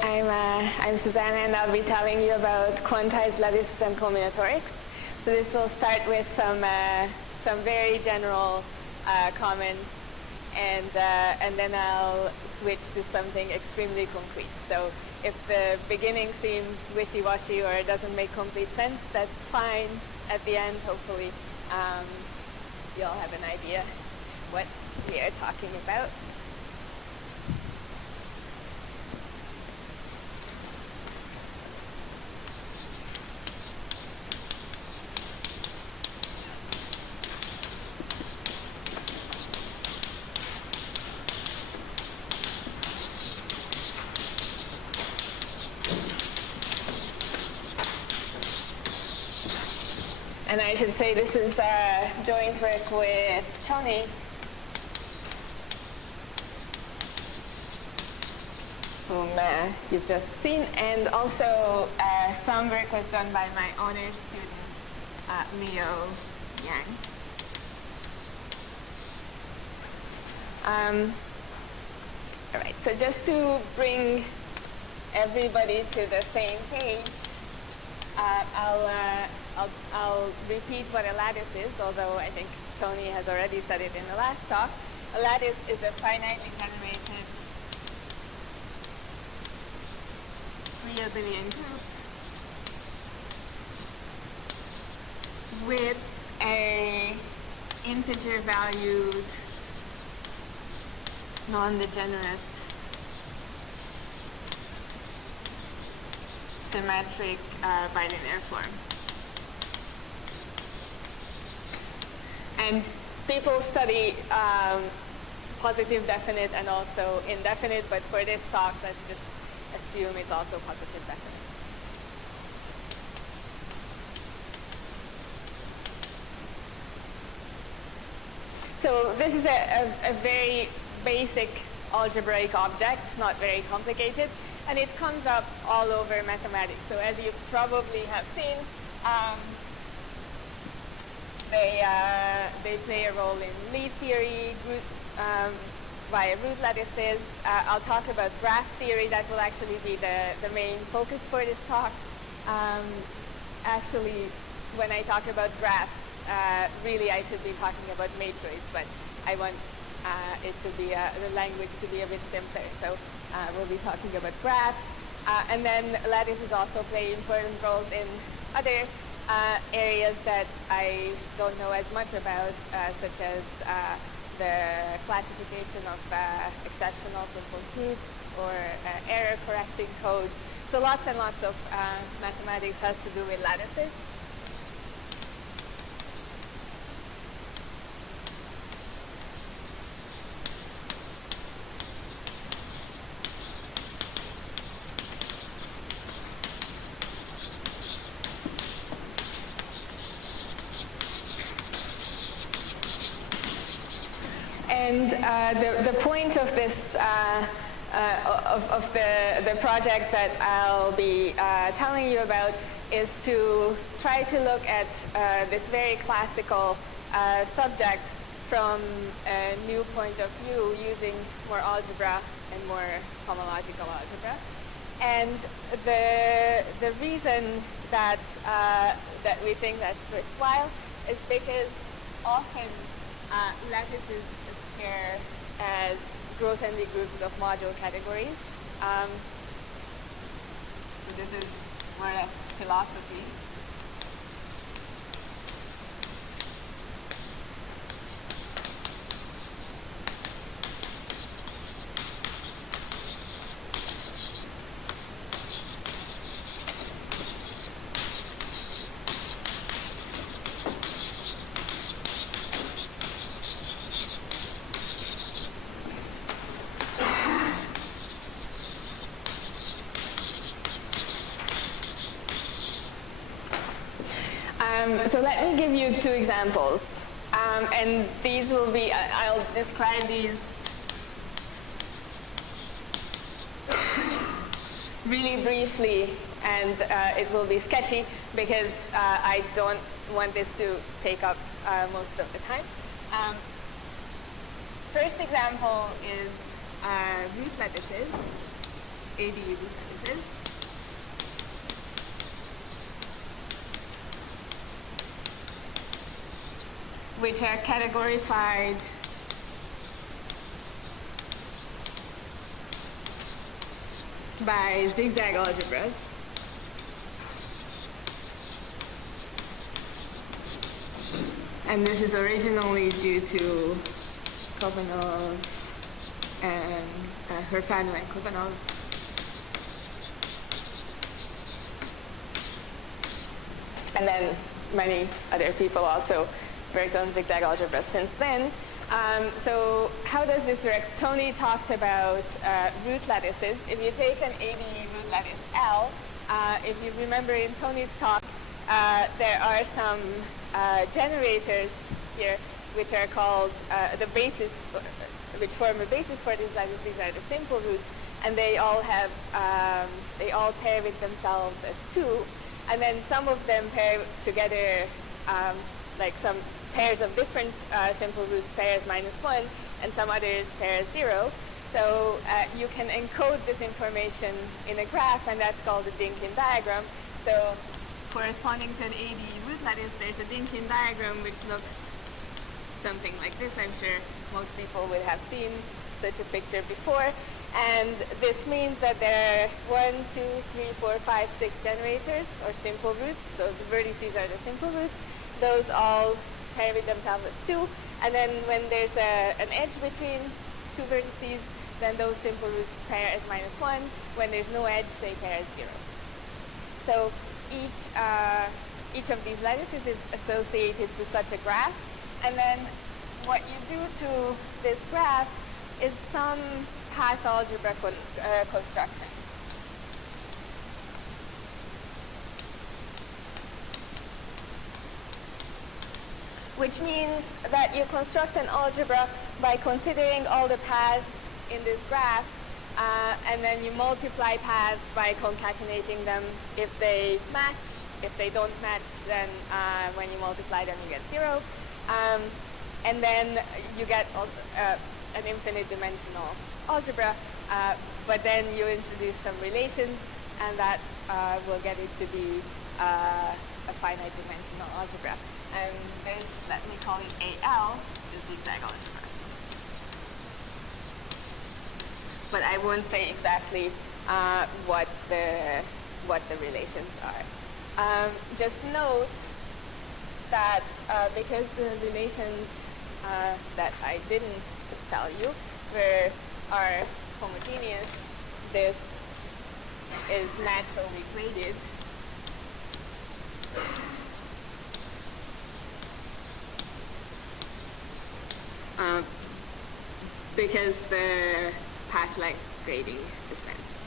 I'm Zsuzsanna, and I'll be telling you about quantized lattices and combinatorics. So this will start with some very general comments, and then I'll switch to something extremely concrete. So if the beginning seems wishy-washy or doesn't make complete sense, that's fine. At the end, hopefully, you'll have an idea what we are talking about. And I should say this is joint work with Tony, whom you've just seen, and also some work was done by my honors student, Leo Yang. All right, so just to bring everybody to the same page, I'll repeat what a lattice is, although I think Tony has already said it in the last talk. A lattice is a finitely generated 3 abelian group with a integer valued non-degenerate symmetric bilinear form. And people study positive definite and also indefinite, but for this talk, let's just assume it's also positive definite. So this is a very basic algebraic object, not very complicated, and it comes up all over mathematics. So as you probably have seen, they play a role in Lie theory, via root lattices. I'll talk about graph theory. That will actually be the main focus for this talk. Actually, when I talk about graphs, really I should be talking about matroids, but I want it to be the language to be a bit simpler. So we'll be talking about graphs. And then lattices also play important roles in other areas that I don't know as much about, such as the classification of exceptional simple groups or error correcting codes. So lots and lots of mathematics has to do with lattices. And the point of this, of the project that I'll be telling you about is to try to look at this very classical subject from a new point of view using more algebra and more homological algebra. And the reason that we think that's worthwhile is because often lattices appear as growth-only groups of module categories. So this is more or less philosophy. So let me give you 2 examples. And these will be, I'll describe these really briefly, and it will be sketchy because I don't want this to take up most of the time. First example is root lattices. AD root lattices. Which are categorified by zigzag algebras. And this is originally due to Kobanov and Herfano and Kobanov. And then many other people also worked on zigzag algebra since then. So how does this work? Tony talked about root lattices. If you take an AD root lattice L, if you remember in Tony's talk, there are some generators here which are called the basis, which form a basis for these lattices. These are the simple roots, and they all have, they all pair with themselves as 2, and then some of them pair together, like some pairs of different simple roots, pairs -1, and some others pairs 0. So you can encode this information in a graph, and that's called a Dynkin diagram. So corresponding to an AD root lattice, there's a Dynkin diagram which looks something like this. I'm sure most people would have seen such a picture before. And this means that there are 1, 2, 3, 4, 5, 6 generators, or simple roots. So the vertices are the simple roots. Those all pair with themselves as 2. And then when there's an edge between 2 vertices, then those simple roots pair as -1. When there's no edge, they pair as 0. So each of these lattices is associated to such a graph. And then what you do to this graph is some path algebra construction. Which means that you construct an algebra by considering all the paths in this graph, and then you multiply paths by concatenating them if they match. If they don't match, then when you multiply them, you get 0. And then you get an infinite dimensional algebra, but then you introduce some relations, and that will get it to be a finite dimensional algebra. And this, let me call it AL, is zigzag algebra. But I won't say exactly what the relations are. Just note that because the relations that I didn't tell you are homogeneous, this is naturally graded. Because the path length grading descends.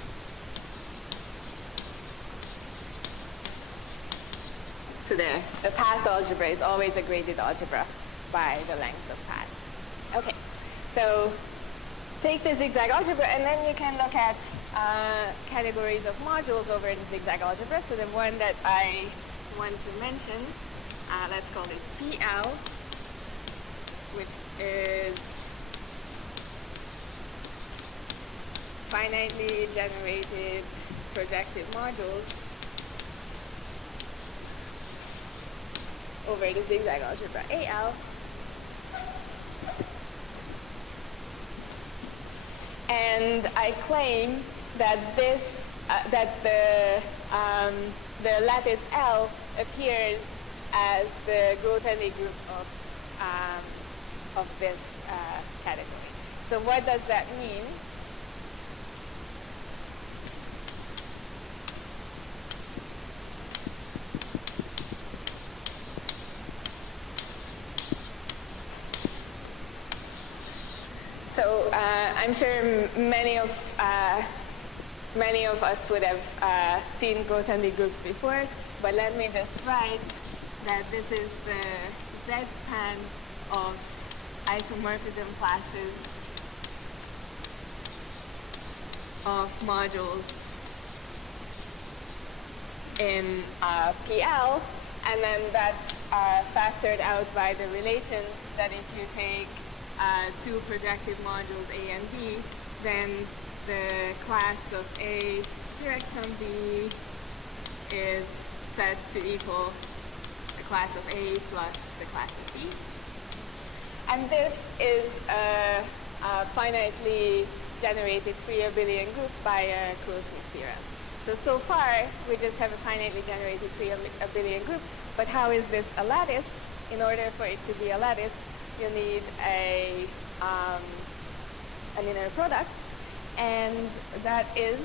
So the path algebra is always a graded algebra by the length of paths. Okay, so take the zigzag algebra, and then you can look at categories of modules over the zigzag algebra. So the one that I want to mention, let's call it PL, which is finitely generated projective modules over the zigzag algebra AL. And I claim that this that the lattice L appears as the Grothendieck group of this category. So what does that mean? So I'm sure many of us would have seen Grothendieck groups before, but let me just write that this is the Z-span of isomorphism classes of modules in PL, and then that's factored out by the relation that if you take two projective modules A and B, then the class of A direct sum B is said to equal the class of A plus the class of B. And this is a finitely generated free abelian group by a closed loop theorem. So far, we just have a finitely generated free abelian group. But how is this a lattice? In order for it to be a lattice, you need an inner product. And that is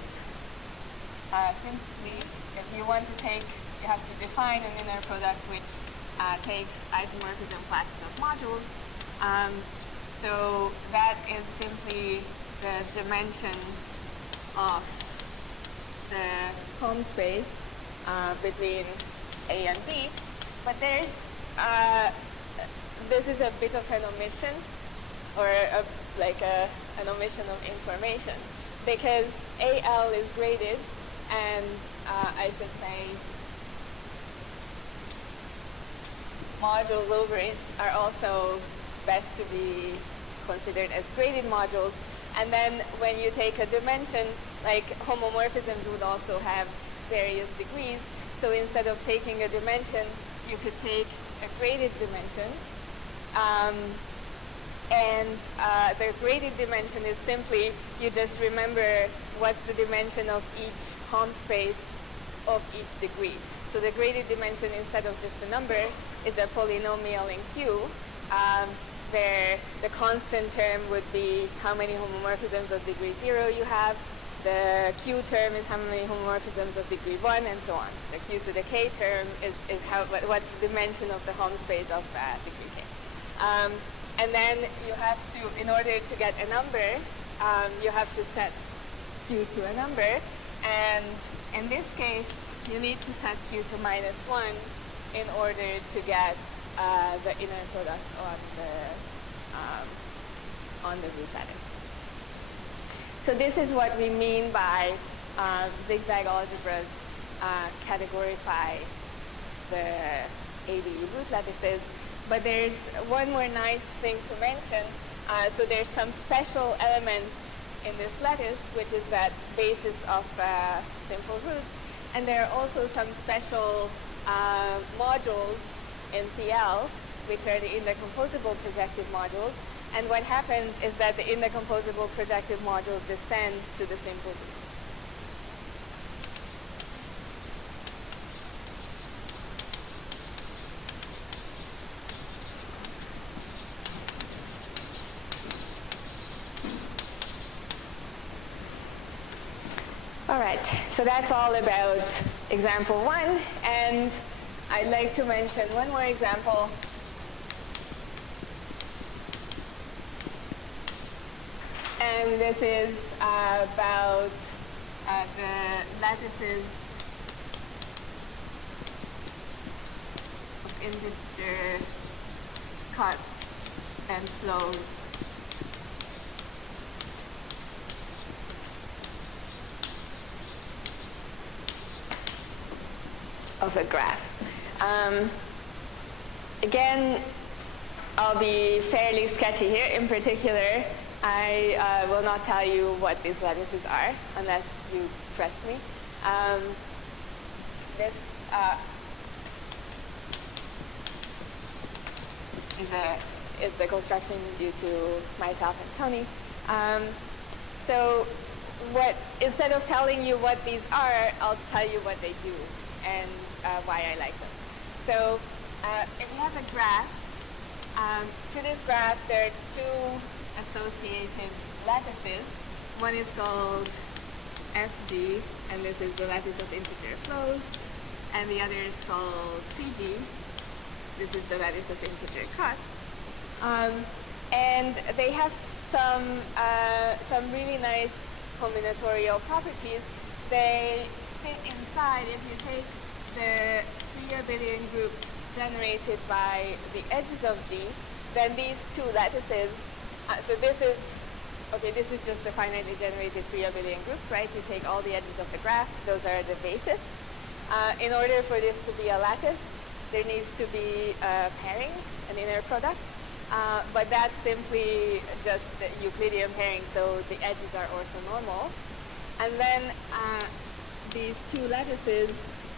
simply, if you want to take, you have to define an inner product which takes isomorphism classes of modules. So that is simply the dimension of the home space between A and B. But there's, this is a bit of an omission, or an omission of information, because AL is graded, and I should say modules over it are also best to be considered as graded modules. And then when you take a dimension, like homomorphisms would also have various degrees. So instead of taking a dimension, you could take a graded dimension. The graded dimension is simply, you just remember what's the dimension of each home space of each degree. So the graded dimension, instead of just a number, is a polynomial in Q, where the constant term would be how many homomorphisms of degree 0 you have. The Q term is how many homomorphisms of degree 1, and so on. The Q to the K term is what's the dimension of the home space of degree K. And then you have to, in order to get a number, you have to set Q to a number. And in this case, you need to set Q to -1 in order to get the inner product on the root lattice. So this is what we mean by zigzag algebras categorify the ABU root lattices. But there's one more nice thing to mention. So there's some special elements in this lattice, which is that basis of simple roots. And there are also some special modules in PL, which are the indecomposable projective modules. And what happens is that the indecomposable projective module descends to the simple roots. All right, so that's all about example 1. And I'd like to mention one more example. And this is about the lattices of integer cuts and flows. Of a graph. Again, I'll be fairly sketchy here. In particular, I will not tell you what these lattices are unless you press me. This is the construction due to myself and Tony. So instead of telling you what these are, I'll tell you what they do and why I like them. So if you have a graph, to this graph there are two associated lattices. One is called FG, and this is the lattice of integer flows, and the other is called CG. This is the lattice of integer cuts. And they have some really nice combinatorial properties. They sit inside, if you take the free abelian group generated by the edges of G, then these two lattices, so this is just the finitely generated free abelian group, right? You take all the edges of the graph, those are the basis. In order for this to be a lattice, there needs to be a pairing, an inner product. but that's simply just the Euclidean pairing, so the edges are orthonormal. And then these two lattices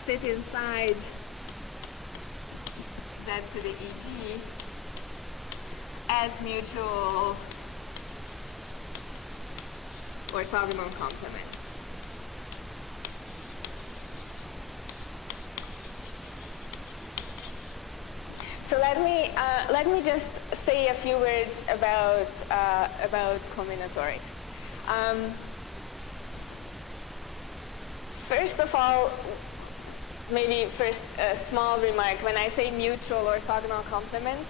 sit inside Z to the EG as mutual orthogonal complements. So let me just say a few words about combinatorics. First of all, maybe first a small remark. When I say mutual orthogonal complements,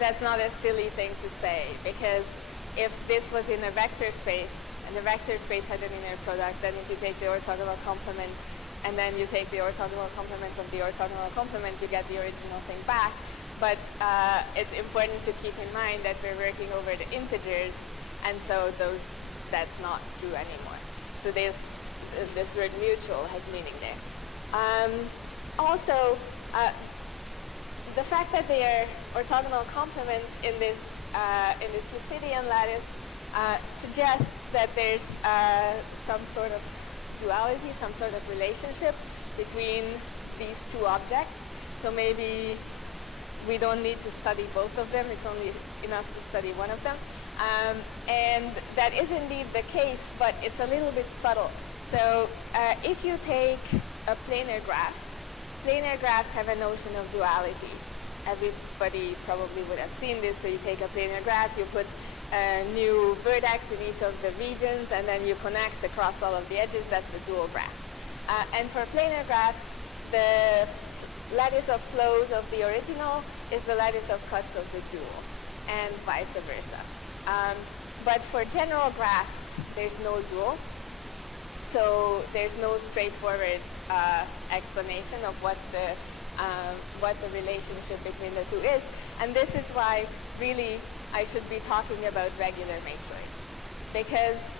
that's not a silly thing to say, because if this was in a vector space and the vector space had an inner product, then if you take the orthogonal complement and then you take the orthogonal complement of the orthogonal complement, you get the original thing back. But it's important to keep in mind that we're working over the integers, and so that's not true anymore. So this word mutual has meaning there. Also, the fact that they are orthogonal complements in this Euclidean lattice suggests that there's some sort of duality, some sort of relationship between these two objects. So maybe we don't need to study both of them. It's only enough to study one of them. And that is indeed the case, but it's a little bit subtle. So if you take a planar graph, planar graphs have a notion of duality. Everybody probably would have seen this. So you take a planar graph, you put a new vertex in each of the regions, and then you connect across all of the edges. That's the dual graph. And for planar graphs, the lattice of flows of the original is the lattice of cuts of the dual, and vice versa. But for general graphs, there's no dual. So there's no straightforward explanation of what the relationship between the two is. And this is why, really, I should be talking about regular matroids. Because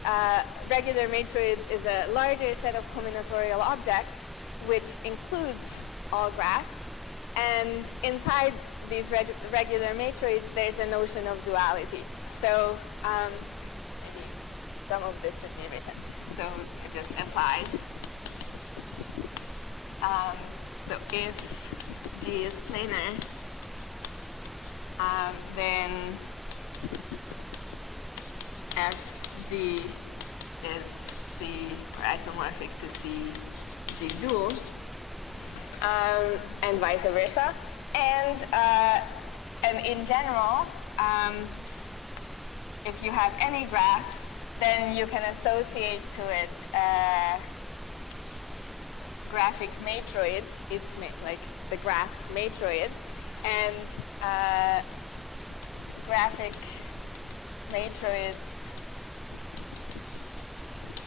regular matroids is a larger set of combinatorial objects, which includes all graphs. And inside these regular matroids, there's a notion of duality. So maybe some of this should be written. So just aside. So if G is planar, then FG is C or isomorphic to C G dual, and vice versa. And in general, if you have any graph, then you can associate to it a graphic matroid. It's like the graph's matroid, and graphic matroids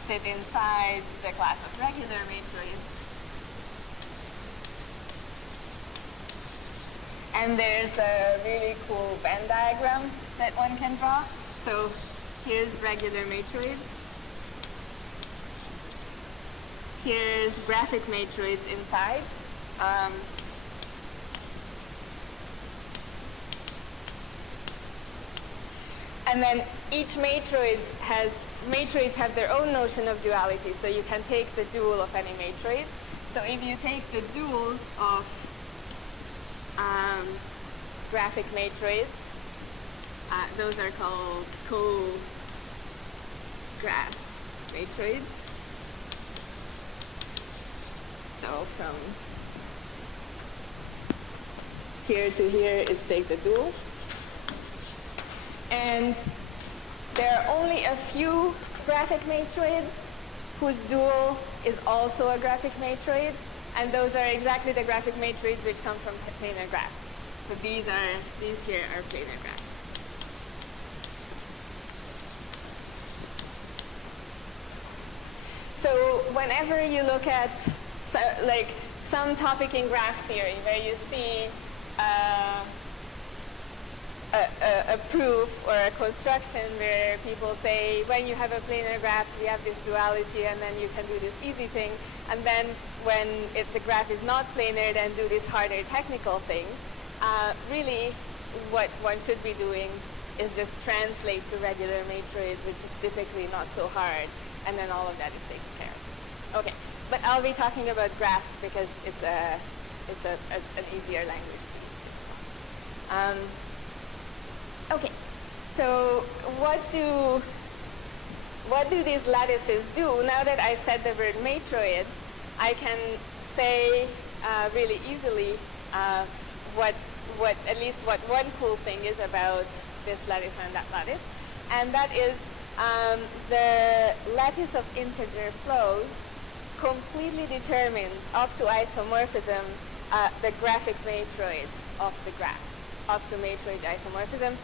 sit inside the class of regular matroids. And there's a really cool Venn diagram that one can draw. So here's regular matroids. Here's graphic matroids inside. And then each matroids have their own notion of duality. So you can take the dual of any matroid. So if you take the duals of graphic matroids, those are called co-graph matroids. So from here to here is take the dual. And there are only a few graphic matroids whose dual is also a graphic matroid, and those are exactly the graphic matroids which come from planar graphs. So these here are planar graphs. So whenever you look at like some topic in graph theory where you see a proof or a construction where people say, when you have a planar graph, we have this duality, and then you can do this easy thing, and then when the graph is not planar, then do this harder technical thing. Really, what one should be doing is just translate to regular matroids, which is typically not so hard, and then all of that is taken care of. Okay, but I'll be talking about graphs because it's an easier language to use. Okay, so what do these lattices do? Now that I've said the word matroid, I can say really easily what at least what one cool thing is about this lattice and that lattice, and that is the lattice of integer flows completely determines up to isomorphism the graphic matroid of the graph, up to matroid isomorphism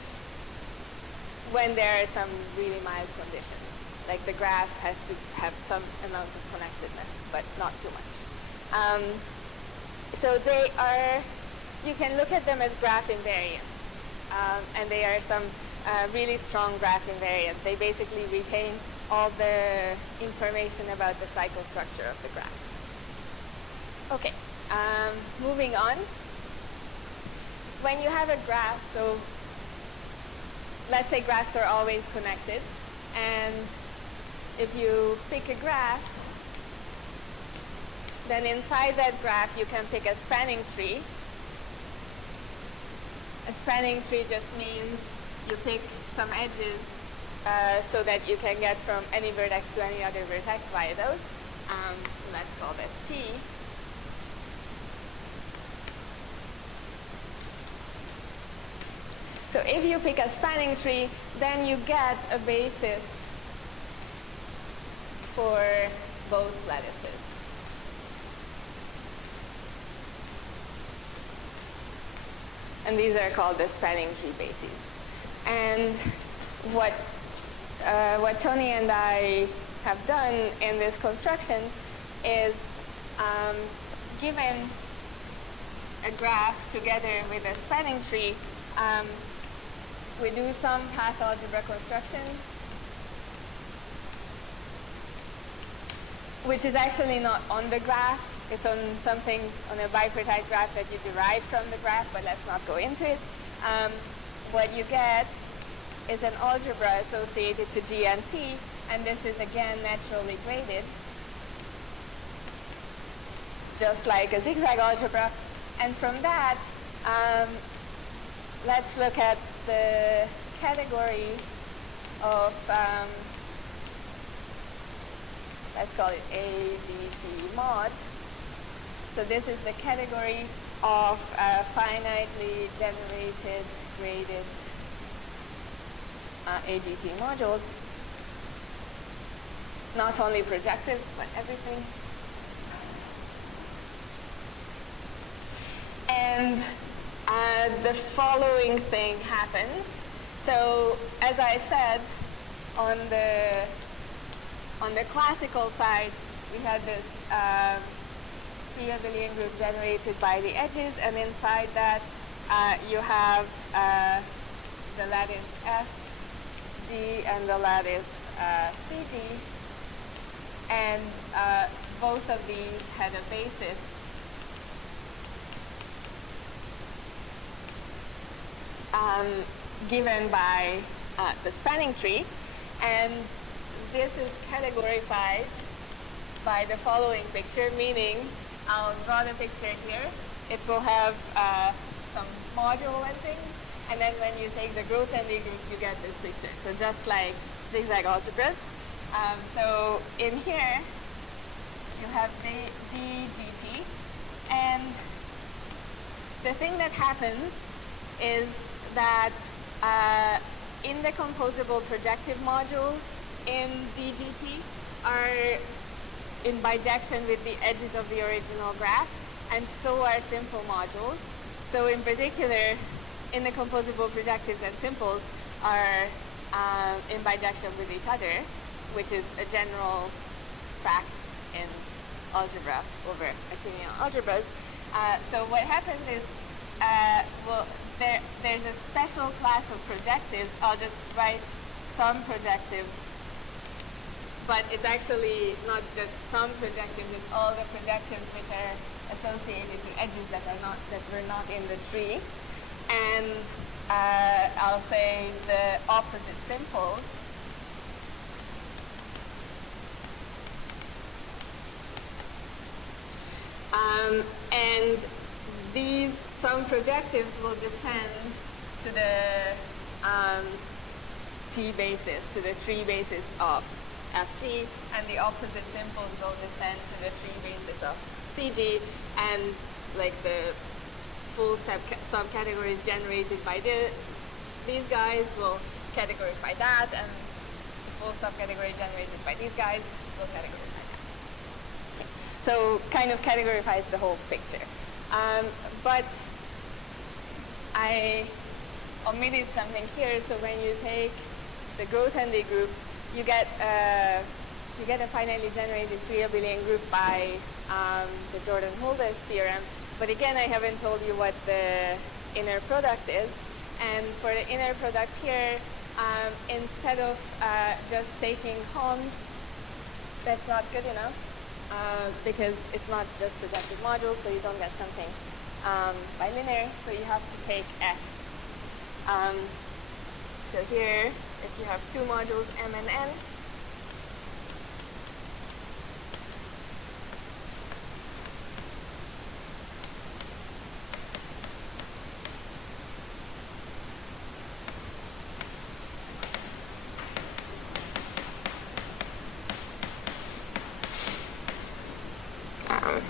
when there are some really mild conditions. Like the graph has to have some amount of connectedness, but not too much. So they are, you can look at them as graph invariants, and they are some really strong graph invariants. They basically retain all the information about the cycle structure of the graph. Okay, moving on. When you have a graph, so let's say graphs are always connected, and if you pick a graph, then inside that graph you can pick a spanning tree. A spanning tree just means you pick some edges so that you can get from any vertex to any other vertex via those. Let's call that T. So if you pick a spanning tree, then you get a basis for both lattices. And these are called the spanning tree bases. And what Tony and I have done in this construction is given a graph together with a spanning tree, we do some path algebra construction, which is actually not on the graph. It's on something, on a bipartite graph that you derive from the graph, but let's not go into it. What you get is an algebra associated to G and T, and this is again naturally graded, just like a zigzag algebra. And from that, let's look at the category of, let's call it AGT mod. So this is the category of finitely generated, graded AGT modules. Not only projectives, but everything. And the following thing happens. So as I said, on the classical side, we had this three abelian group generated by the edges, and inside that you have the lattice FG and the lattice CG, and both of these had a basis given by the spanning tree, and this is categorified by the following picture, meaning I'll draw the picture here. It will have some module and things, and then when you take the growth and regroup, you get this picture. So just like zigzag algebras. So in here, you have DGT, and the thing that happens is that in the composable projective modules in DGT are in bijection with the edges of the original graph, and so are simple modules. So in particular, in the composable projectives and simples are in bijection with each other, which is a general fact in algebra over Artinian algebras. So what happens is, well, there's a special class of projectives. I'll just write some projectives, but it's actually not just some projectives, it's all the projectives which are associated to edges that were not in the tree. and I'll say the opposite simples. And these some projectives will descend to the t basis, to the tree basis of fg, and the opposite simples will descend to the tree basis of cg, and like the full subcategories generated by these guys will categorify that, and the full subcategory generated by these guys will categorify that. Okay. So kind of categorifies the whole picture. But I omitted something here. So when you take the Grothendieck group, you get a finitely generated free abelian group by the Jordan-Holder theorem. But again, I haven't told you what the inner product is. And for the inner product here, instead of just taking Homs, that's not good enough because it's not just projective modules, so you don't get something bilinear. So you have to take X. So here, if you have two modules, M and N,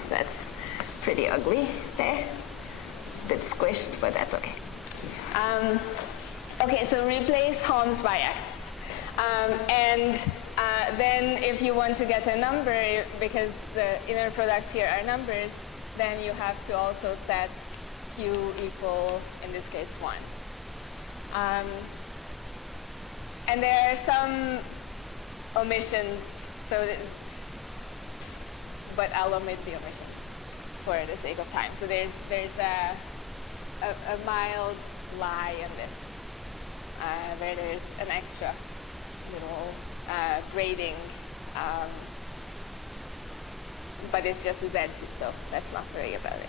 that's pretty ugly there. A bit squished, but that's okay. Okay, so replace Homs by X. And then if you want to get a number, because the inner products here are numbers, then you have to also set Q equal, in this case, 1. And there are some omissions, but I'll omit the omissions for the sake of time. So there's a mild lie in this, where there's an extra little grading, but it's just a Z, so let's not worry about it.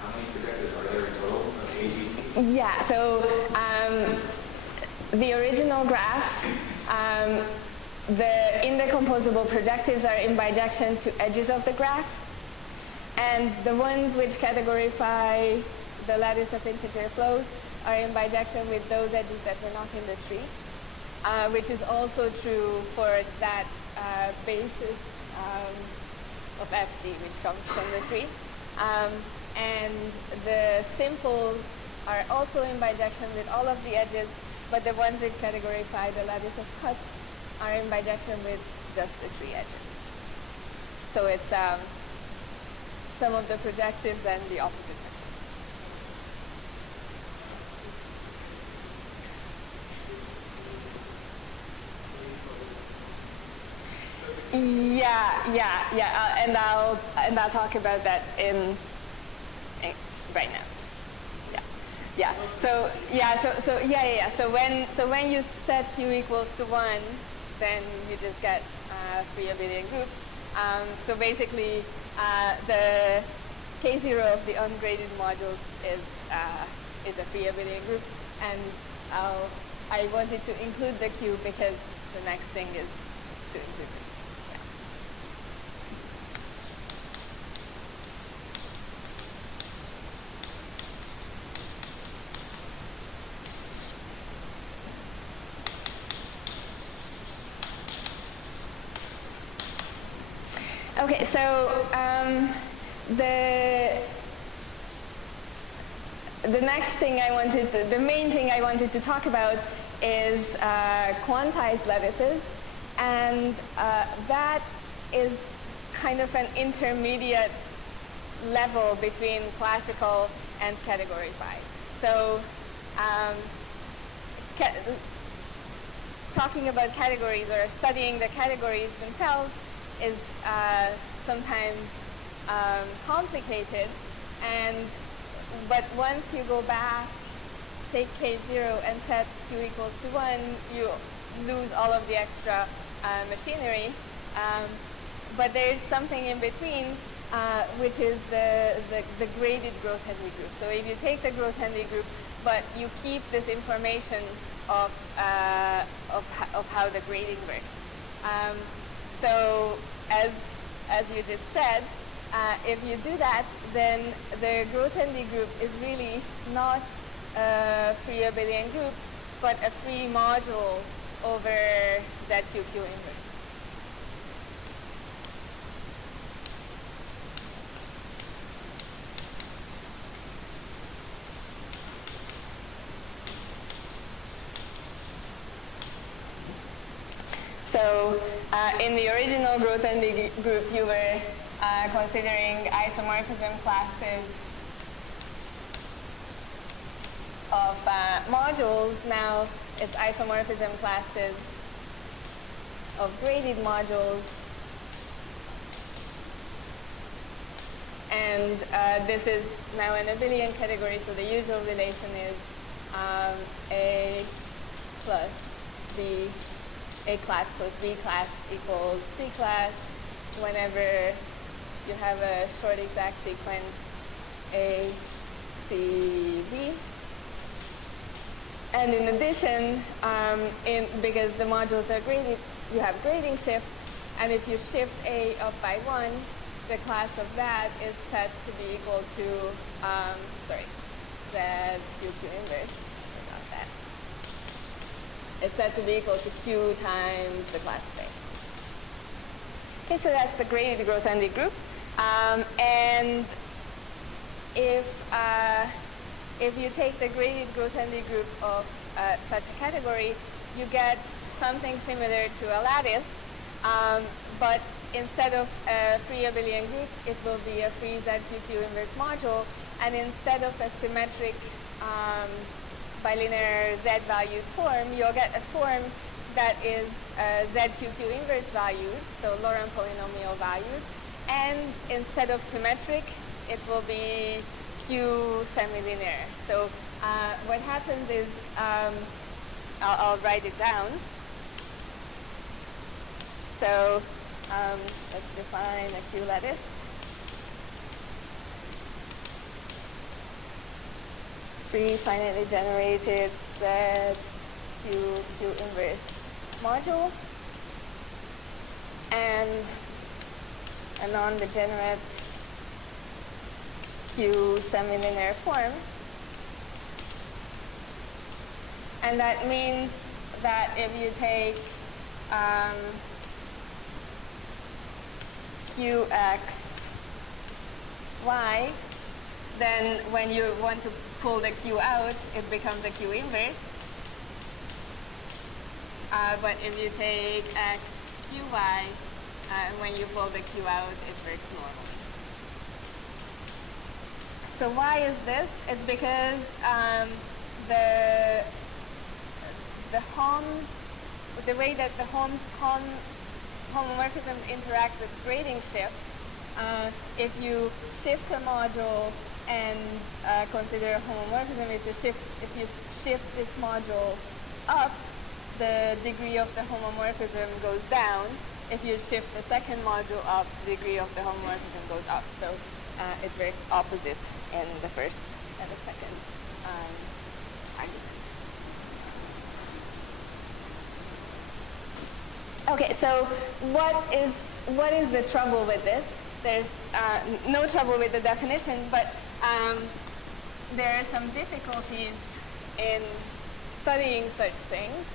How many projectives are there in total of AGT? Yeah, so the original graph, the indecomposable projectives are in bijection to edges of the graph, and the ones which categorify the lattice of integer flows are in bijection with those edges that were not in the tree, which is also true for that basis of fg, which comes from the tree. And the simples are also in bijection with all of the edges, but the ones which categorify the lattice of cuts are in bijection with just the tree edges. So it's some of the projectives and the opposite simples. Yeah, and I'll talk about that in right now. Yeah. So when you set Q equals to 1, then you just get a free abelian group. So basically, the K0 of the ungraded modules is a free abelian group, and I wanted to include the Q because the next thing is to include it. Okay, so the next thing the main thing I wanted to talk about is quantized lattices, and that is kind of an intermediate level between classical and categorified. So talking about categories or studying the categories themselves is sometimes complicated, but once you go back, take K0 and set Q equals to 1, you lose all of the extra machinery. But there's something in between, which is the graded growth-Henry group. So if you take the growth-Henry group, but you keep this information of how the grading works. So as you just said, if you do that, then the growth-Henry group is really not a free abelian group, but a free module over ZQQ inverse. So in the original growth-Henry group, you were considering isomorphism classes of modules. Now it's isomorphism classes of graded modules. And this is now an abelian category, so the usual relation is A plus B. A class plus B class equals C class whenever you have a short exact sequence A, C, B. And in addition, because the modules are graded, you have grading shifts, and if you shift A up by 1, the class of that is set to be equal to, the QQ inverse. It's set to be equal to Q times the class of A. Okay, so that's the graded growth-Henry group. And if you take the graded growth-Henry group of such a category, you get something similar to a lattice, but instead of a free abelian group, it will be a free ZQQ inverse module, and instead of a symmetric bilinear z-valued form, you'll get a form that is ZQQ inverse valued, so Laurent polynomial valued, and instead of symmetric, it will be Q semilinear. So what happens is, I'll write it down. So let's define a Q lattice. Free finitely generated ZQQ inverse module and a non-degenerate Q semilinear form. And that means that if you take Qx, y, then when you want to pull the Q out, it becomes a Q inverse. But if you take x, qy, when you pull the Q out, it works normally. So why is this? It's because the way that the homomorphism interact with grading shifts, if you shift a module and consider homomorphism, if you shift this module up, the degree of the homomorphism goes down. If you shift the second module up, the degree of the homomorphism goes up. So it works opposite in the first and the second argument. Okay, so what is the trouble with this? There's no trouble with the definition, but there are some difficulties in studying such things.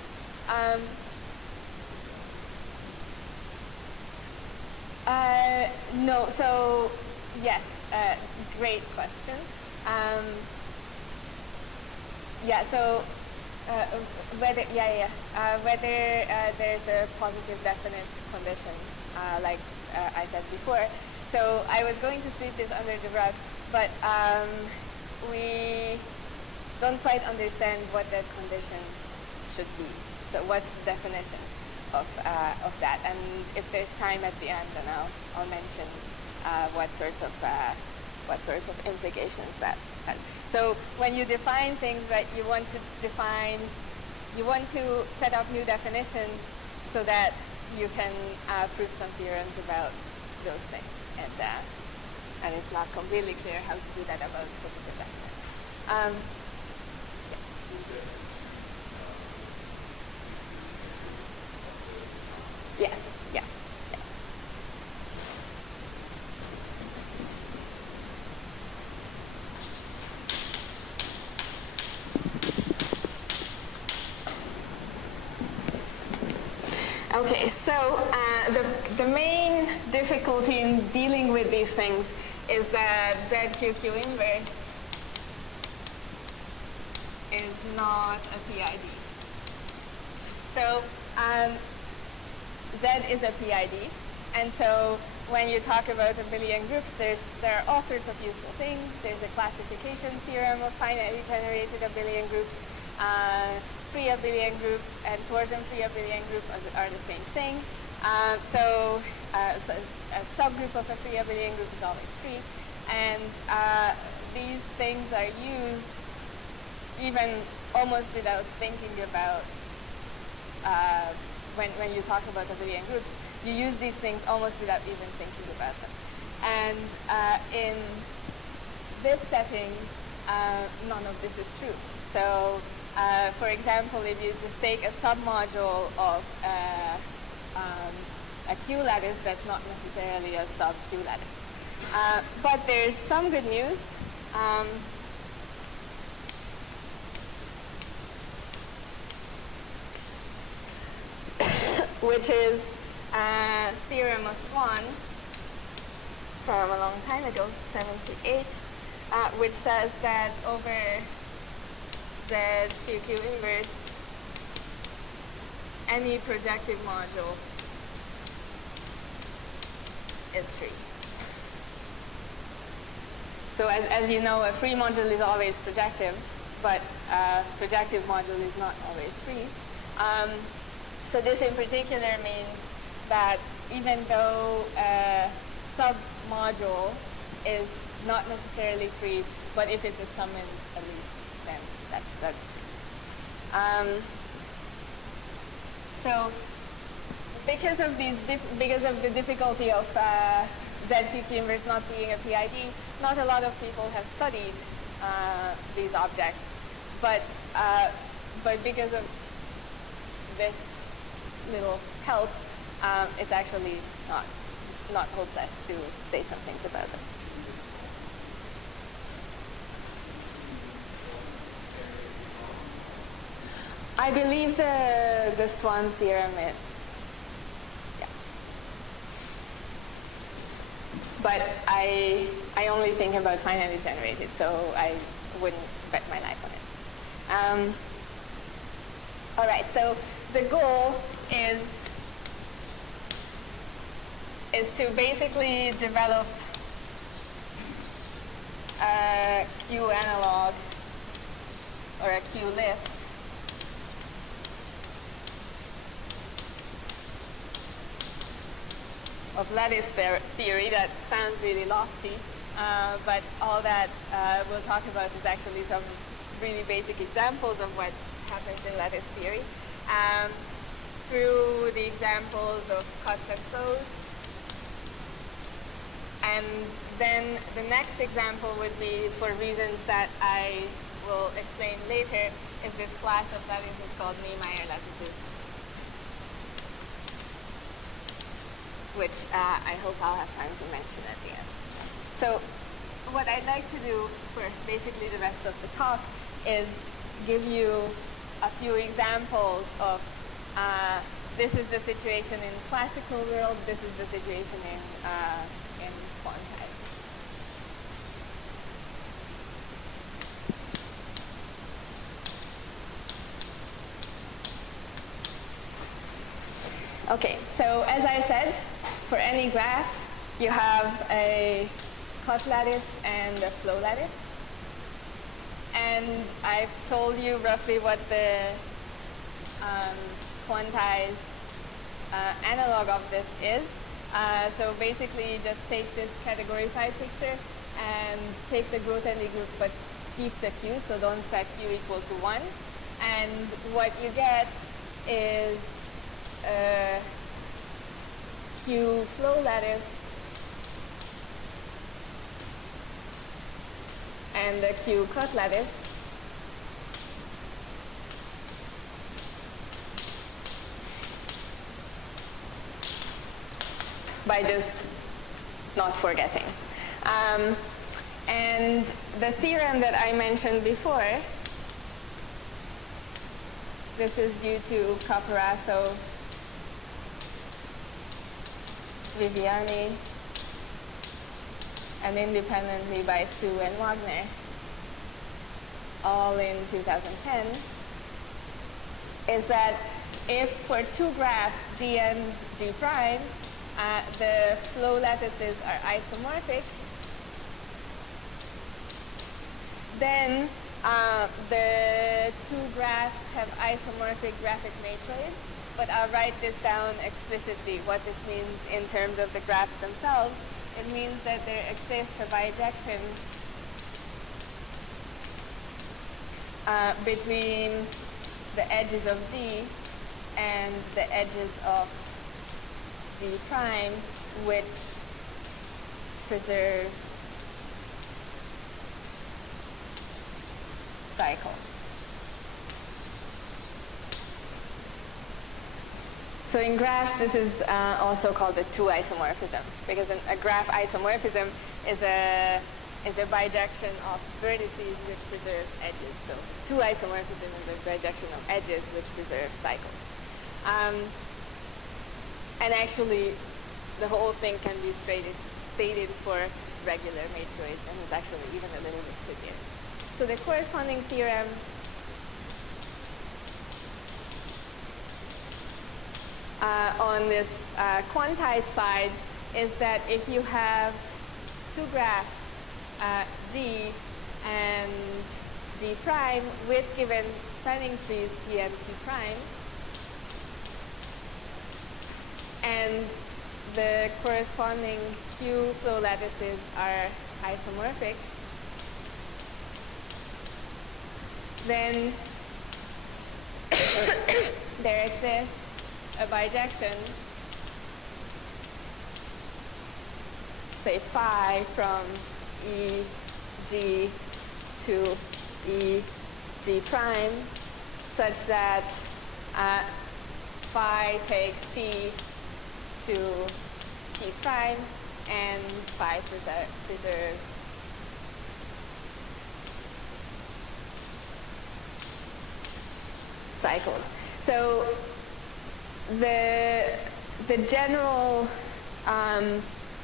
No, so yes, great question. Yeah, so whether there's a positive definite condition, like I said before. So I was going to sweep this under the rug, but we don't quite understand what that condition should be. So what's the definition of that? And if there's time at the end, then I'll mention what sorts of implications that has. So when you define things, right, you want to define you want to set up new definitions so that you can prove some theorems about those things. And it's not completely clear how to do that about positive vector. Yes, yeah. Okay, so the main difficulty in dealing with these things is that ZQQ inverse is not a PID. So Z is a PID, and so when you talk about abelian groups, there are all sorts of useful things. There's a classification theorem of finitely generated abelian groups. Free abelian group and torsion-free abelian group are the same thing. So a subgroup of a free abelian group is always free. And these things are used even almost without thinking about, when you talk about abelian groups, you use these things almost without even thinking about them. And in this setting, none of this is true. So for example, if you just take a submodule of a Q lattice, that's not necessarily a sub-Q lattice. But there's some good news. Which is a theorem of Swan from a long time ago, 78, which says that over ZQQ inverse, any projective module is free. So as you know, a free module is always projective, but a projective module is not always free. So this in particular means that even though a submodule is not necessarily free, but if it's a summand at least, then that's free. So because of the difficulty of ZQQ inverse not being a PID, not a lot of people have studied these objects, but because of this little help, it's actually not hopeless to say some things about them. I believe the Swan theorem is, yeah. But I only think about finitely generated, so I wouldn't bet my life on it. All right, so the goal is to basically develop a Q analog or a Q lift of lattice theory. That sounds really lofty, but all that we'll talk about is actually some really basic examples of what happens in lattice theory, through the examples of cuts and flows. And then the next example would be, for reasons that I will explain later, is this class of lattices called Niemeyer lattices, which I hope I'll have time to mention at the end. So what I'd like to do for basically the rest of the talk is give you a few examples of this is the situation in classical world, this is the situation in quantized. Okay, so as I said, for any graph, you have a cut lattice and a flow lattice. And I've told you roughly what the quantized analog of this is. So basically, just take this categorified picture and take the growth and the group, but keep the Q, so don't set Q equal to 1. And what you get is a Q flow lattice and a Q cut lattice. By just not forgetting. And the theorem that I mentioned before, this is due to Caparasso, Viviani, and independently by Su and Wagner, all in 2010, is that if for two graphs G and G prime, the flow lattices are isomorphic, then the two graphs have isomorphic graphic matroids, but I'll write this down explicitly, what this means in terms of the graphs themselves. It means that there exists a bijection between the edges of G and the edges of G prime, which preserves cycles. So in graphs, this is also called the two isomorphism, because a graph isomorphism is a bijection of vertices which preserves edges. So two isomorphism is a bijection of edges which preserves cycles. And actually, the whole thing can be stated for regular matroids, and it's actually even a little bit trickier. So the corresponding theorem on this quantized side is that if you have two graphs, G and G prime, with given spanning trees G and T prime, and the corresponding Q flow lattices are isomorphic, then there exists a bijection, say phi from E G to E G prime, such that phi takes T to T prime, and phi preserves cycles. So the general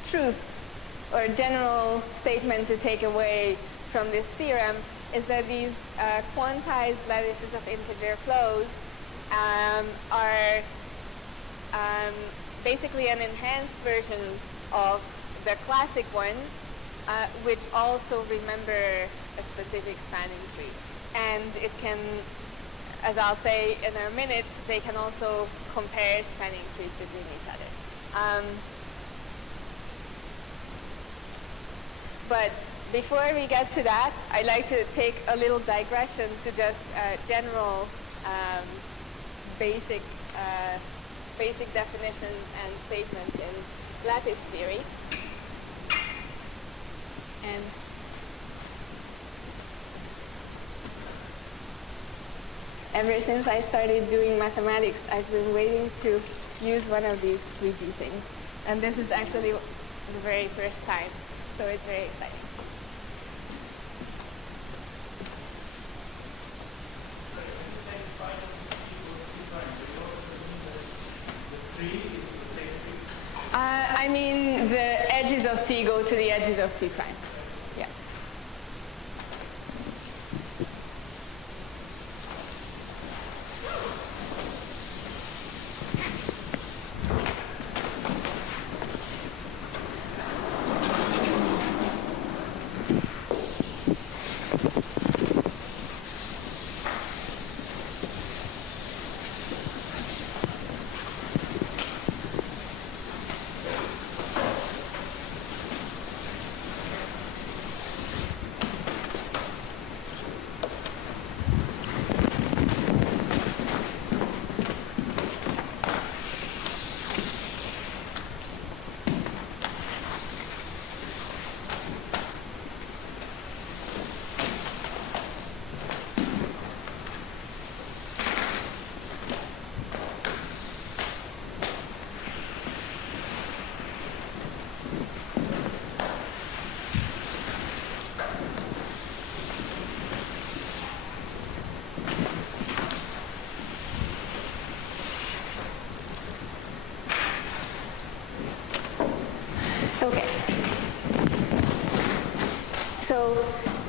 truth or general statement to take away from this theorem is that these quantized lattices of integer flows are basically an enhanced version of the classic ones, which also remember a specific spanning tree. And it can, as I'll say in a minute, they can also compare spanning trees between each other. But before we get to that, I'd like to take a little digression to just general basic definitions and statements in lattice theory. And ever since I started doing mathematics, I've been waiting to use one of these squeegee things. And this is actually the very first time, so it's very exciting. I mean, the edges of T go to the edges of T prime. Yeah.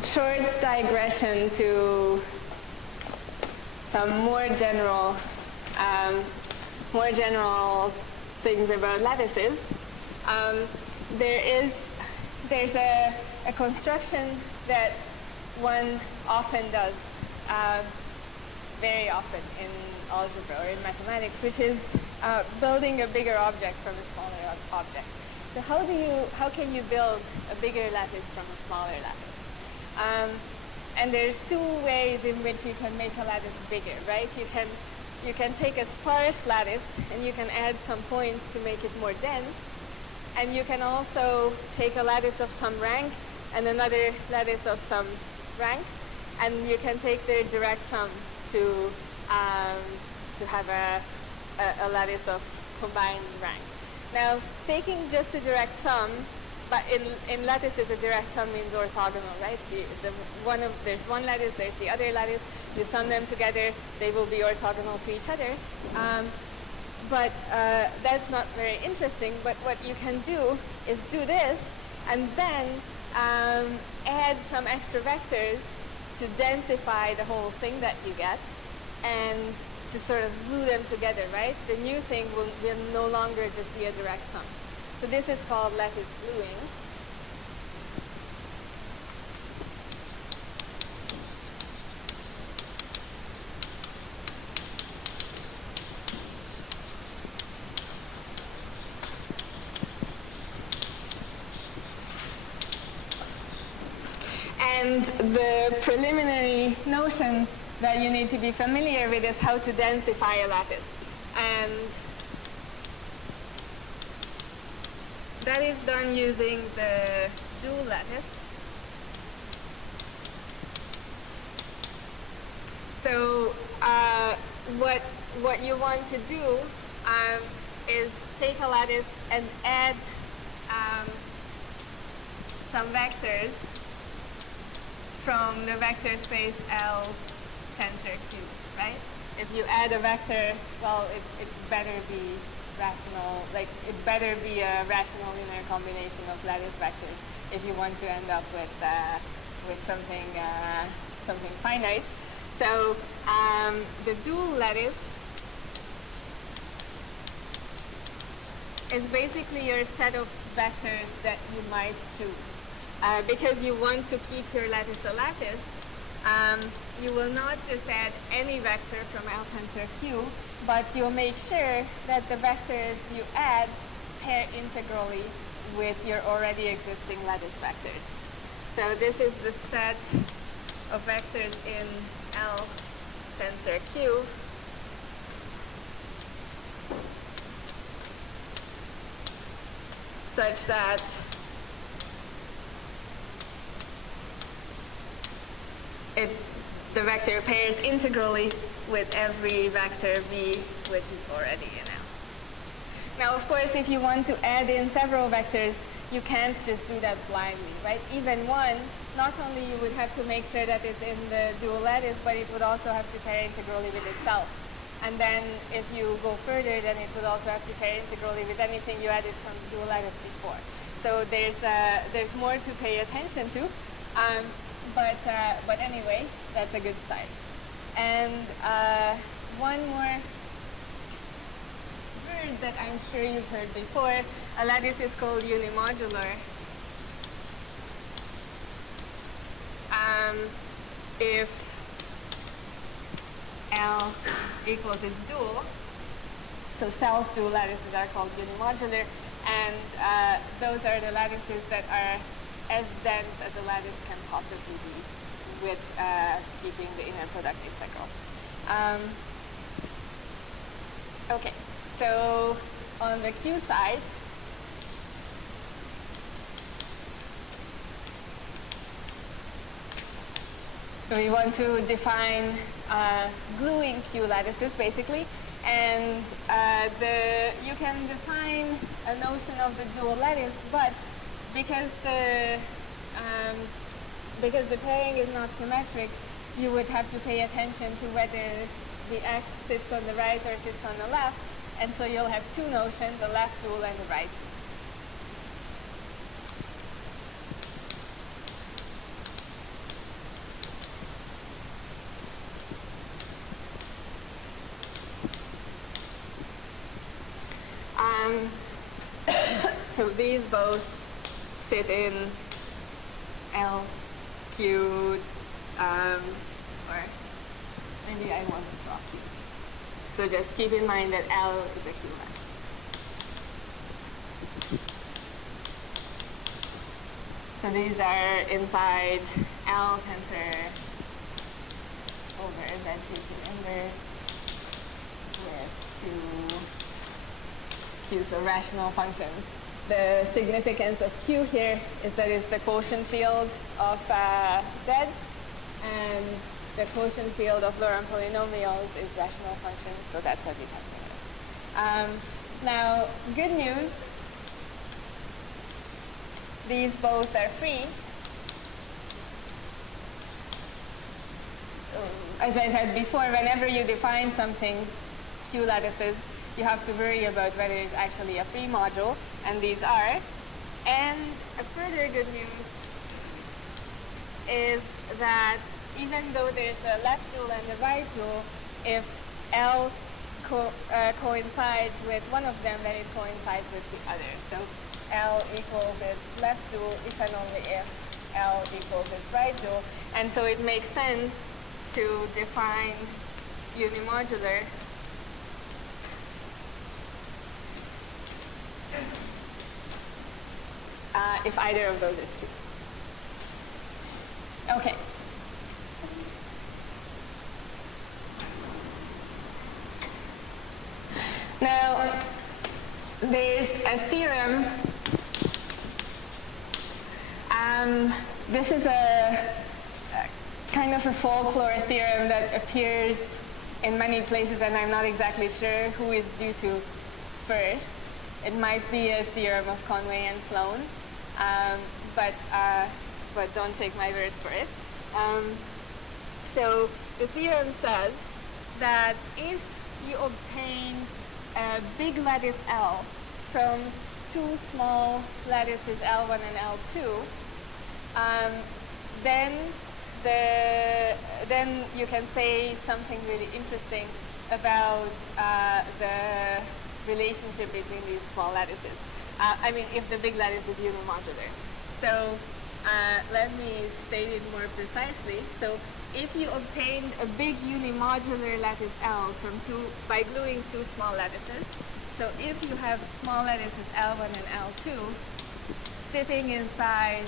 short digression to some more general things about lattices. There's a construction that one often does, very often in algebra or in mathematics, which is building a bigger object from a smaller object. So how can you build a bigger lattice from a smaller lattice? And there's two ways in which you can make a lattice bigger, right? You can take a sparse lattice and you can add some points to make it more dense. And you can also take a lattice of some rank and another lattice of some rank, and you can take their direct sum to have a lattice of combined rank. Now, taking just the direct sum, but in lattices, a direct sum means orthogonal, right? There's one lattice, there's the other lattice. You sum them together, they will be orthogonal to each other. But that's not very interesting. But what you can do is do this, and then add some extra vectors to densify the whole thing that you get, and to sort of glue them together, right? The new thing will no longer just be a direct sum. So this is called lattice gluing. And the preliminary notion that you need to be familiar with is how to densify a lattice. And that is done using the dual lattice. So what you want to do is take a lattice and add some vectors from the vector space L tensor Q, right? If you add a vector, well, it better be rational, like it better be a rational linear combination of lattice vectors if you want to end up with something finite. So the dual lattice is basically your set of vectors that you might choose. Because you want to keep your lattice a lattice, you will not just add any vector from L tensor Q, but you'll make sure that the vectors you add pair integrally with your already existing lattice vectors. So this is the set of vectors in L tensor Q. Such that the vector pairs integrally with every vector v which is already in L. Now, of course, if you want to add in several vectors, you can't just do that blindly, right? Even one, not only you would have to make sure that it's in the dual lattice, but it would also have to pair integrally with itself. And then if you go further, then it would also have to pair integrally with anything you added from the dual lattice before. So there's more to pay attention to. But anyway, that's a good start. And one more word that I'm sure you've heard before, a lattice is called unimodular. If L equals its dual, so self-dual lattices are called unimodular, and those are the lattices that are as dense as a lattice can possibly be with keeping the inner product integral. Okay, so on the Q side, we want to define gluing Q lattices basically, and you can define a notion of the dual lattice, but because the pairing is not symmetric, you would have to pay attention to whether the X sits on the right or sits on the left, and so you'll have two notions, a left dual and a right. So these both sit in L, Q, or maybe I want to draw Q's. So just keep in mind that L is a Q lattice. So these are inside L tensor over Z2 inverse with Q, so rational functions. The significance of Q here is that it's the quotient field of Z, and the quotient field of Laurent polynomials is rational functions, so that's what we consider. Now, good news, these both are free. So, as I said before, whenever you define something, Q lattices, you have to worry about whether it's actually a free module, and these are. And a further good news is that even though there's a left dual and a right dual, if L coincides with one of them, then it coincides with the other. So L equals its left dual if and only if L equals its right dual. And so it makes sense to define unimodular if either of those is true. Okay. Now, there's a theorem. This is a kind of a folklore theorem that appears in many places, and I'm not exactly sure who it's due to first. It might be a theorem of Conway and Sloan, but don't take my words for it. So the theorem says that if you obtain a big lattice L from two small lattices L1 and L2, then you can say something really interesting about the relationship between these small lattices. I mean, if the big lattice is unimodular. So let me state it more precisely. So if you obtained a big unimodular lattice L by gluing two small lattices, so if you have small lattices L1 and L2 sitting inside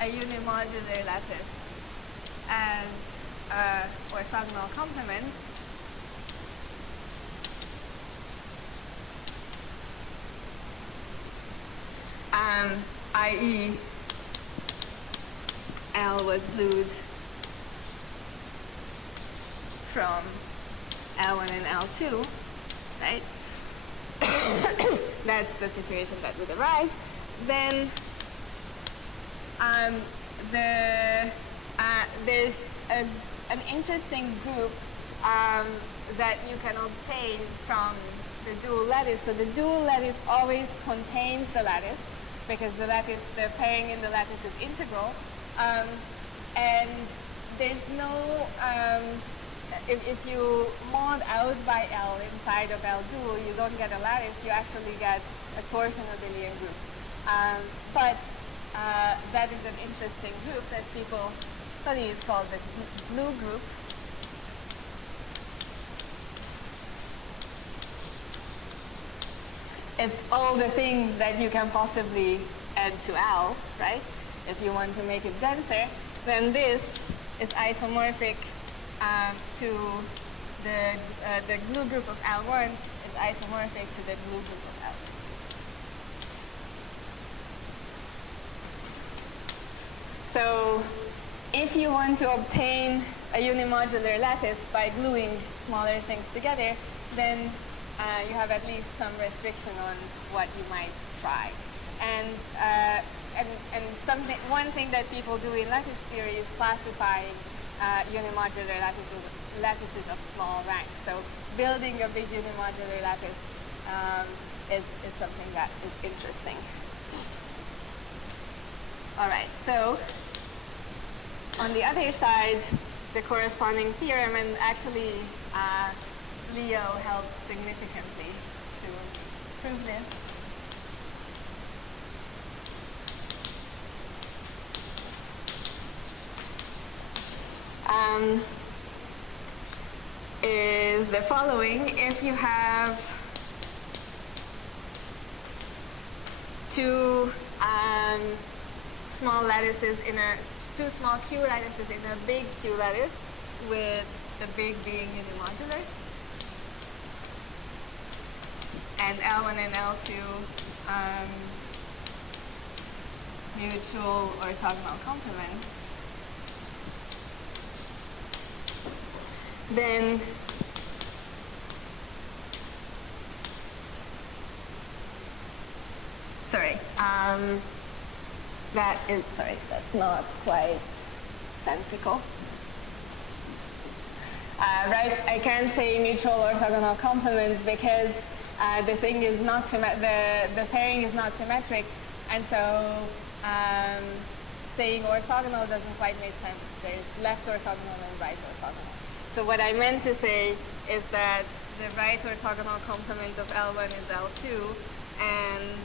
a unimodular lattice as orthogonal complements, i.e. L was glued from L1 and L2, right? That's the situation that would arise. Then there's an interesting group that you can obtain from the dual lattice. So the dual lattice always contains the lattice, because the pairing in the lattice is integral. And there's no, if you mod out by L inside of L dual, you don't get a lattice, you actually get a torsion abelian group. But that is an interesting group that people study. It's called the glue group. It's all the things that you can possibly add to L, right? If you want to make it denser, then this is isomorphic to the glue group of L1 is isomorphic to the glue group of L2. So if you want to obtain a unimodular lattice by gluing smaller things together, then you have at least some restriction on what you might try. And one thing that people do in lattice theory is classifying unimodular lattices of small rank. So building a big unimodular lattice is something that is interesting. All right, so on the other side, the corresponding theorem, and actually Leo helped significantly to prove prove this. Is the following. If you have two small lattices two small Q lattices in a big Q lattice, with the big being unimodular, and L1 and L2 mutual orthogonal complements, then that's not quite sensical. Right, I can't say mutual orthogonal complements because the thing is not the pairing is not symmetric, and so saying orthogonal doesn't quite make sense. There's left orthogonal and right orthogonal. So what I meant to say is that the right orthogonal complement of L1 is L2, and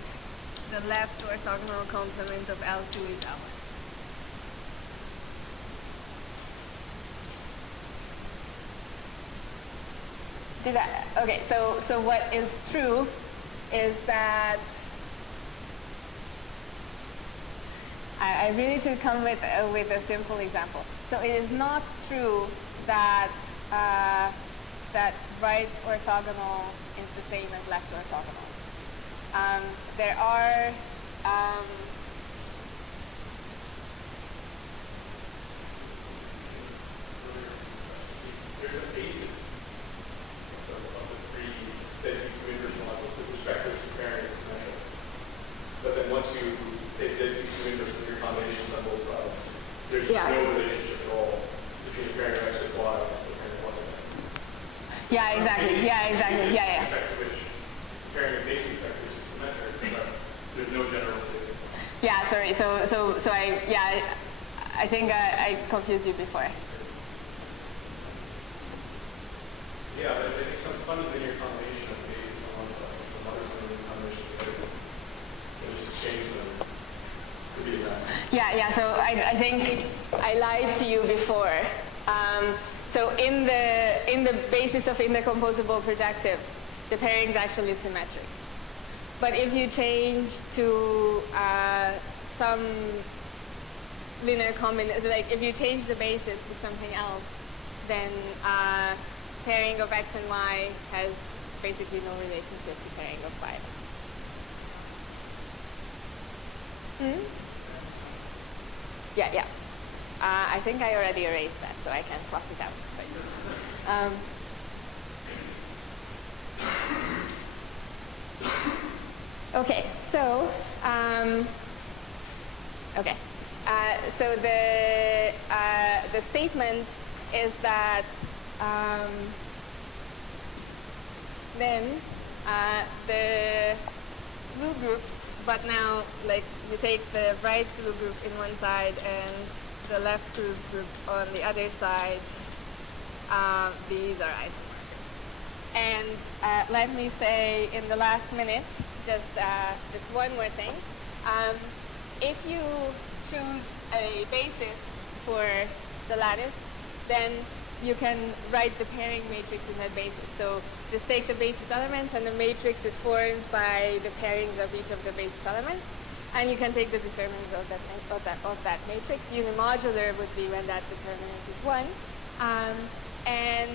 the left orthogonal complement of L2 is L1. Okay, so what is true is that I really should come with a simple example. So it is not true that that right orthogonal is the same as left orthogonal. There are there's a basis of the three steady inverse modules with respect to the pairing is symmetric. But then once you take steady inverse with your combinations on both sides, there's no relationship at all between the pairing of x and y and the pairing of y and x. Yeah, exactly. Yeah. Which pairing of basic vectors is symmetric, but there's no general state. Yeah, sorry. So I think I confused you before. Yeah, but I think some fundamental combination of bases on one side, some other fundamental combination of the other. Just to change them could be that. Yeah. So I think I lied to you before. So in the basis of indecomposable projectives, the pairing is actually symmetric. But if you change to some linear combination, like if you change the basis to something else, then pairing of x and y has basically no relationship to pairing of y and x. Yeah. I think I already erased that, so I can cross it out. Okay, so so the statement is that then the blue groups, but now like you take the right blue group in one side and the left group on the other side, these are isomorphic. And let me say in the last minute, just one more thing. If you choose a basis for the lattice, then you can write the pairing matrix in that basis. So just take the basis elements, and the matrix is formed by the pairings of each of the basis elements. And you can take the determinant of that matrix. Unimodular would be when that determinant is 1. And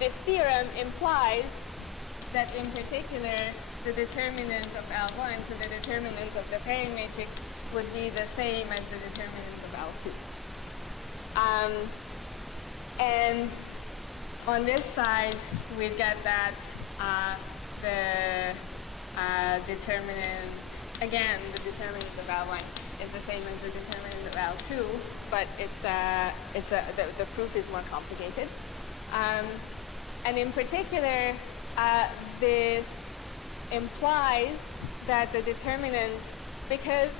this theorem implies that in particular the determinant of L1, so the determinant of the pairing matrix, would be the same as the determinant of L2. And on this side, we get that the determinant, again, the determinant of L1 is the same as the determinant of L2, but the proof is more complicated. And in particular, this implies that the determinant, because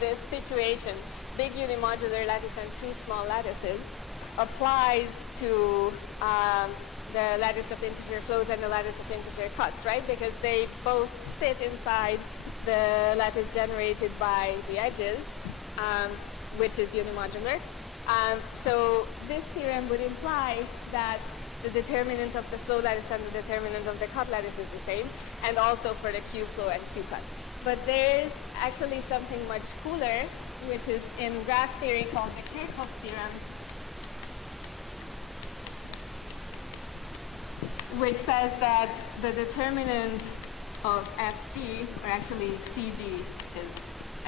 this situation, big unimodular lattice and two small lattices, applies to the lattice of integer flows and the lattice of integer cuts, right? Because they both sit inside the lattice generated by the edges, which is unimodular. So this theorem would imply that the determinant of the flow lattice and the determinant of the cut lattice is the same, and also for the Q flow and Q cut. But there's actually something much cooler, which is in graph theory called the Kirchhoff theorem, which says that the determinant of Fg, or actually Cg, is,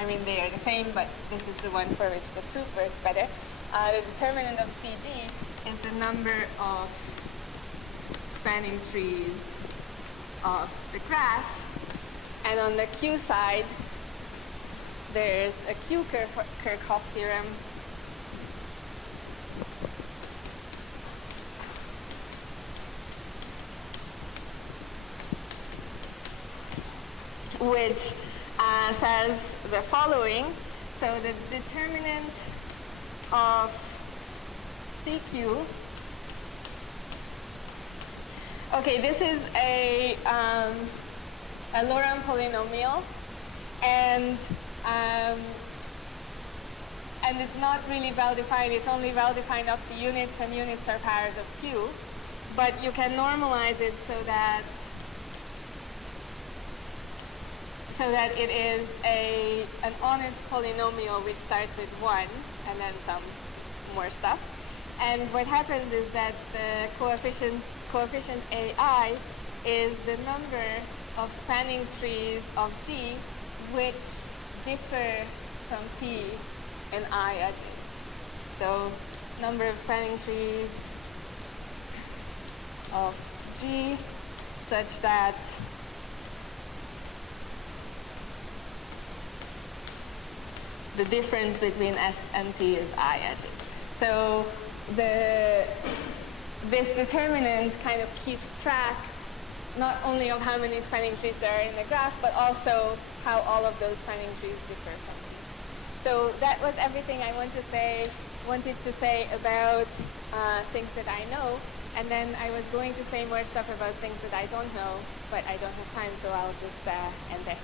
I mean, they are the same, but this is the one for which the proof works better. The determinant of Cg is the number of spanning trees of the graph. And on the Q side, there's a Q Kirchhoff theorem, which says the following. So the determinant of CQ. Okay, this is a Laurent polynomial, and it's not really well defined. It's only well defined up to units, and units are powers of Q. But you can normalize it so that it is an honest polynomial which starts with 1 and then some more stuff. And what happens is that the coefficient AI is the number of spanning trees of G which differ from T and I edges. So number of spanning trees of G such that the difference between S and T is I edges. So this determinant kind of keeps track not only of how many spanning trees there are in the graph, but also how all of those spanning trees differ from T. So that was everything I wanted to say about things that I know. And then I was going to say more stuff about things that I don't know, but I don't have time, so I'll just end there.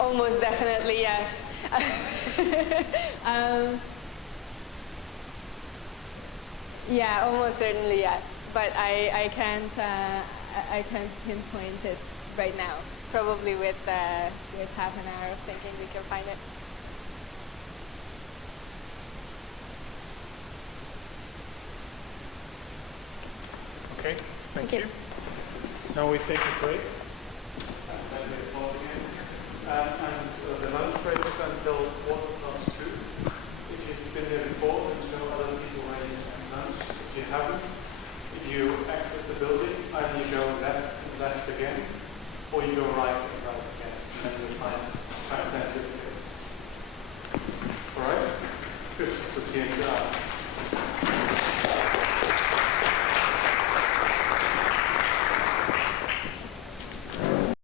Almost definitely yes. Yeah, almost certainly yes. But I can't pinpoint it right now. Probably with half an hour of thinking we can find it. Okay, thank you. Now we take a break. And the lunch break is until 2:15. If you've been there before, then show other people where you can lunch. If you haven't, if you exit the building, either you go left and left again, or you go right and right again, and then you'll find plenty of places. All right? Good to see you.